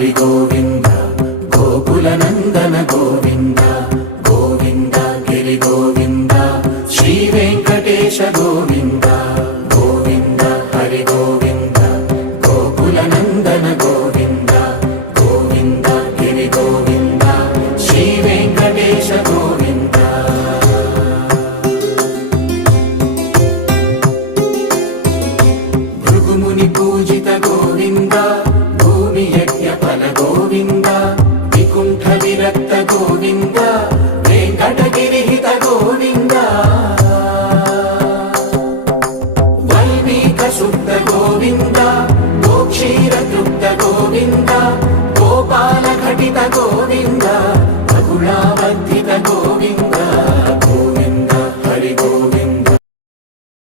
హరి గోవింద గోకుల నందన గోవింద గోవింద గిరి గోవింద శ్రీ వెంకటేశ గోవింద గోవింద హరి గోవింద గోకుల నందన గోవింద గోవింద గిరి గోవింద శ్రీ వెంకటేశ గోవింద భృగుముని పూజిత గోవింద భూమి యజ్ఞ ఫల గోవింద వికుంఠ విరక్త గోవింద వెంకటగిరిహిత గోవింద వైదిక శుద్ధ గోవింద గోక్షీర తృప్త గోవింద గోపాల ఘటిత గోవింద